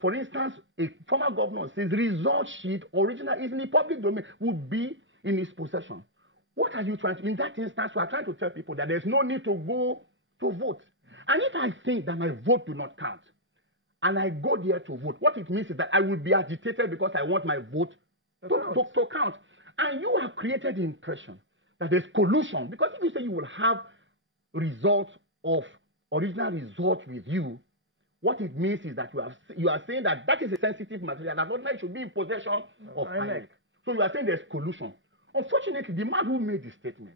for instance, a former governor says result sheet, original, is in the public domain, would be in his possession. What are you trying to, in that instance, we are trying to tell people that there's no need to go to vote. And if I think that my vote do not count, and I go there to vote, what it means is that I will be agitated because I want my vote to count. And you have created the impression that there's collusion, because if you say you will have results of original results with you, what it means is that you are saying that that is a sensitive material that ordinarily should be in possession of INEC. So you are saying there's collusion. Unfortunately, the man who made the statement,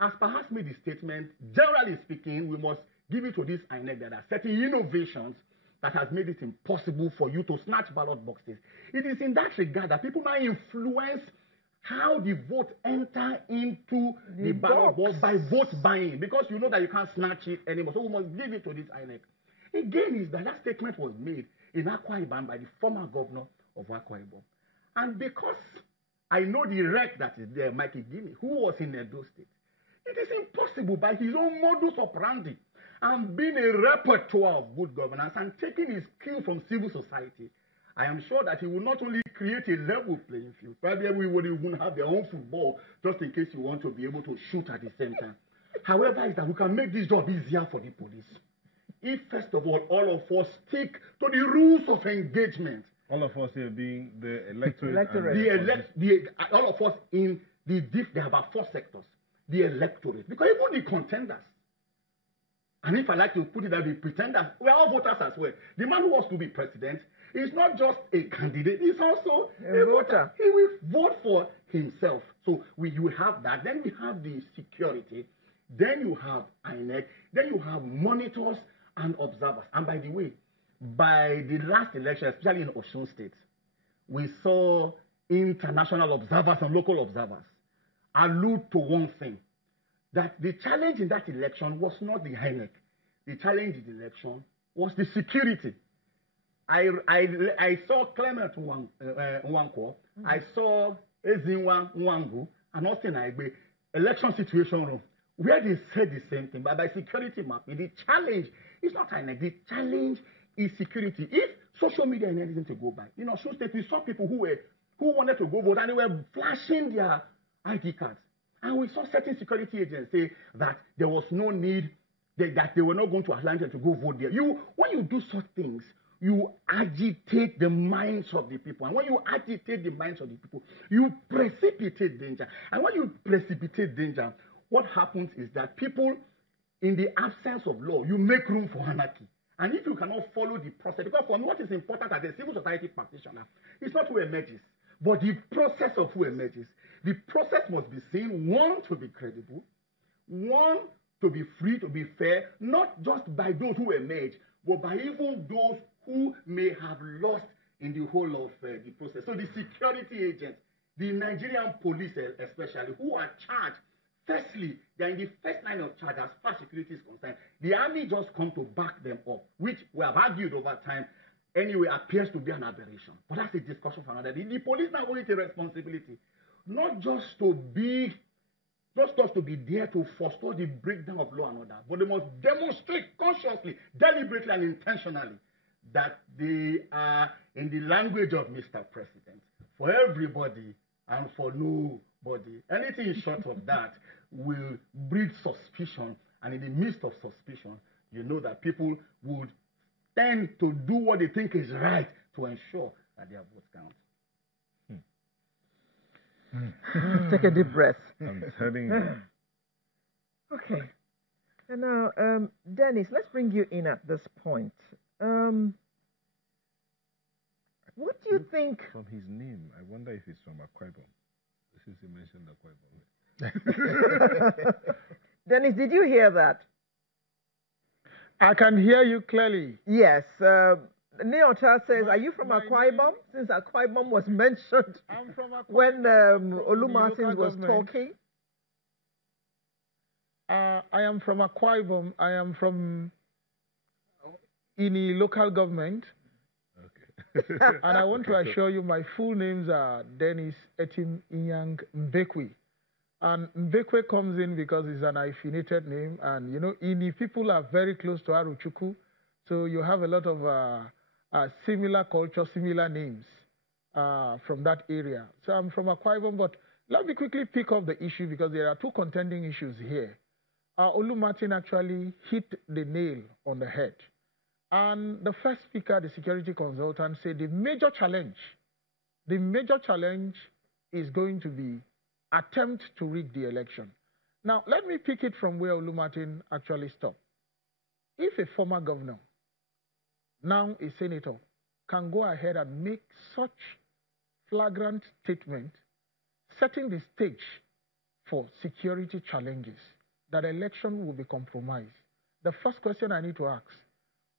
as perhaps made the statement, generally speaking, we must give it to this INEC that there are certain innovations that has made it impossible for you to snatch ballot boxes. It is in that regard that people now influence how the vote enter into the ballot box by vote buying, because you know that you can't snatch it anymore. So we must give it to this INEC. Again, is that statement was made in Akwa Ibom by the former governor of Akwa Ibom. And because I know the wreck that is there, Mikey Guinea, who was in Edo State, it is impossible by his own modus operandi and being a repertoire of good governance and taking his cue from civil society. I am sure that he will not only create a level playing field, probably everybody will have their own football just in case you want to be able to shoot at the same time. However, is that we can make this job easier for the police. If, first of all of us stick to the rules of engagement. All of us here being the electorate. All of us in the there are about 4 sectors. The electorate, because even the contenders, and if I like to put it that the pretenders, we are all voters as well. The man who wants to be president is not just a candidate, he's also a voter. He will vote for himself. So you have that. Then we have the security. Then you have INEC. Then you have monitors and observers. And by the way, by the last election, especially in Osun State, we saw international observers and local observers allude to one thing, that the challenge in that election was not the INEC. The challenge in the election was the security. I saw Clement Nwankwo, I saw Ezinwa Nwangu, and Austin Aigbe, election situation room, where they said the same thing, but by security mapping. The challenge is not INEC, the challenge is security. If social media is anything to go by, in Osun State, we saw people who wanted to go vote and they were flashing their ID cards. And we saw certain security agents say that there was no need, that they were not going to allow them to go vote there. When you do such things, you agitate the minds of the people. And when you agitate the minds of the people, you precipitate danger. And when you precipitate danger, what happens is that people, in the absence of law, you make room for anarchy. And if you cannot follow the process, because for me, what is important as a civil society practitioner, it's not who emerges, but the process of who emerges. The process must be seen, 1, to be credible, 1, to be free, to be fair, not just by those who emerge, but by even those who may have lost in the whole of the process. So the security agents, the Nigerian police especially, who are charged, firstly, they are in the first line of charge as far as security is concerned. The army just come to back them up, which we have argued over time, anyway, appears to be an aberration. But that's a discussion for another day. The police now want a responsibility, not just to be there to forestall the breakdown of law and order, but they must demonstrate consciously, deliberately, and intentionally that they are, in the language of Mr. President, for everybody and for nobody. Anything short of that will breed suspicion, and in the midst of suspicion, you know that people would tend to do what they think is right to ensure that their votes count. Take a deep breath. I'm telling you. Okay. And now, Dennis, let's bring you in at this point. What do you think? From his name, I wonder if he's from Akwa Ibom. Since he mentioned Akwa Ibom. Dennis, did you hear that? I can hear you clearly. Yes. Neota says, are you from Akwa Ibom? Since Akwa Ibom was mentioned I'm from Akwa when Olu Martins was talking. I am from Akwa Ibom. I am from Ini local government. Okay. And I want to assure you my full names are Dennis Etim Inyang Mbekwe. And Mbekwe comes in because it's an hyphenated name. And, you know, Ini people are very close to Aruchuku. So you have a lot of similar culture, similar names from that area. So I'm from Akwa Ibom, but let me quickly pick up the issue because there are two contending issues here. Olu Martin actually hit the nail on the head. And the first speaker, the security consultant, said the major challenge is going to be attempt to rig the election. Now, let me pick it from where Olu Martin actually stopped. If a former governor, now a senator, can go ahead and make such flagrant statement, setting the stage for security challenges, that election will be compromised, the first question I need to ask,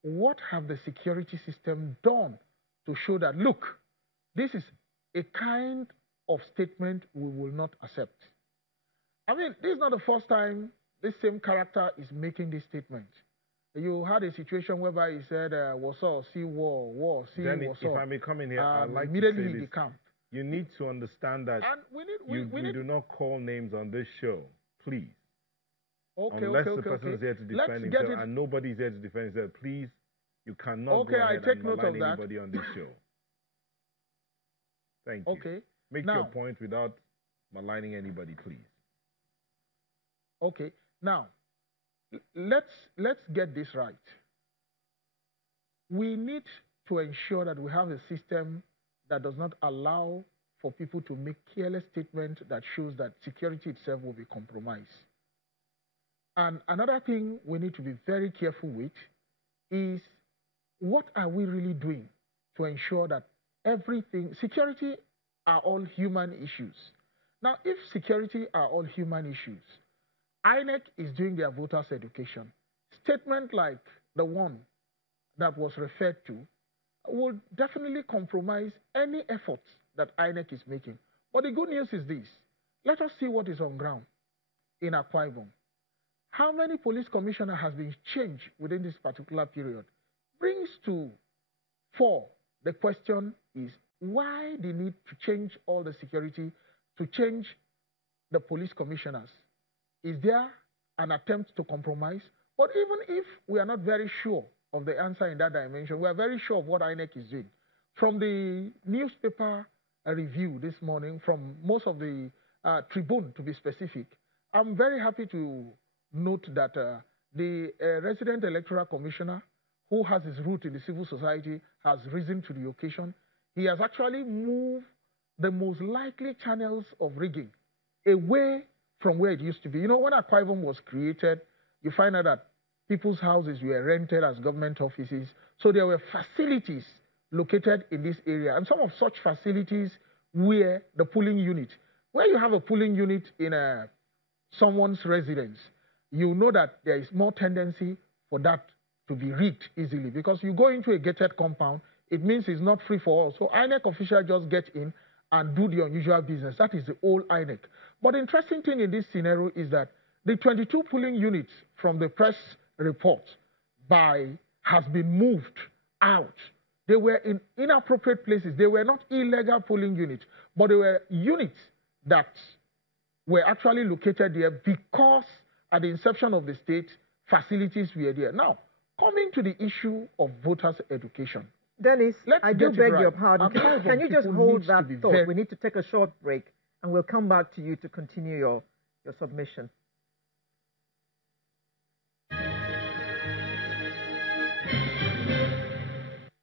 what have the security system done to show that, look, this is a kind of statement we will not accept? I mean, this is not the first time this same character is making this statement. You had a situation whereby he said, Warsaw, see war, see Warsaw. If I may come in here, I'd like immediately to say he this. decamped. You need to understand that we do not call names on this show, please. Unless the person is here to defend himself, and nobody is here to defend himself, please, you cannot go ahead and malign anybody on this show. Thank you. Okay. Make your point without maligning anybody, please. Okay. Now, let's get this right. We need to ensure that we have a system that does not allow for people to make careless statements that shows that security itself will be compromised. And another thing we need to be very careful with is what are we really doing to ensure that security are all human issues. Now, if security are all human issues, INEC is doing their voters' education. Statement like the one that was referred to will definitely compromise any efforts that INEC is making. But the good news is this. Let us see what is on ground in Akwa Ibom. How many police commissioner has been changed within this particular period? Brings to fore the question is why the need to change all the security, to change the police commissioners? Is there an attempt to compromise? But even if we are not very sure of the answer in that dimension, we are very sure of what INEC is doing. From the newspaper review this morning, from most of the Tribune to be specific, I'm very happy to note that the resident electoral commissioner, who has his root in the civil society, has risen to the occasion. He has actually moved the most likely channels of rigging away from where it used to be. You know, when Akwa Ibom was created, you find out that people's houses were rented as government offices. So there were facilities located in this area. And some of such facilities were the polling unit. Where you have a polling unit in someone's residence, you know that there is more tendency for that to be rigged easily, because you go into a gated compound, it means it's not free for all. So INEC officials just get in and do the unusual business. That is the old INEC. But the interesting thing in this scenario is that the 22 polling units from the press report has been moved out. They were in inappropriate places. They were not illegal polling units, but they were units that were actually located there because at the inception of the state, facilities were there. Now, coming to the issue of voters' education. Dennis, I do beg your pardon. Can you just hold that thought? We need to take a short break, and we'll come back to you to continue your submission.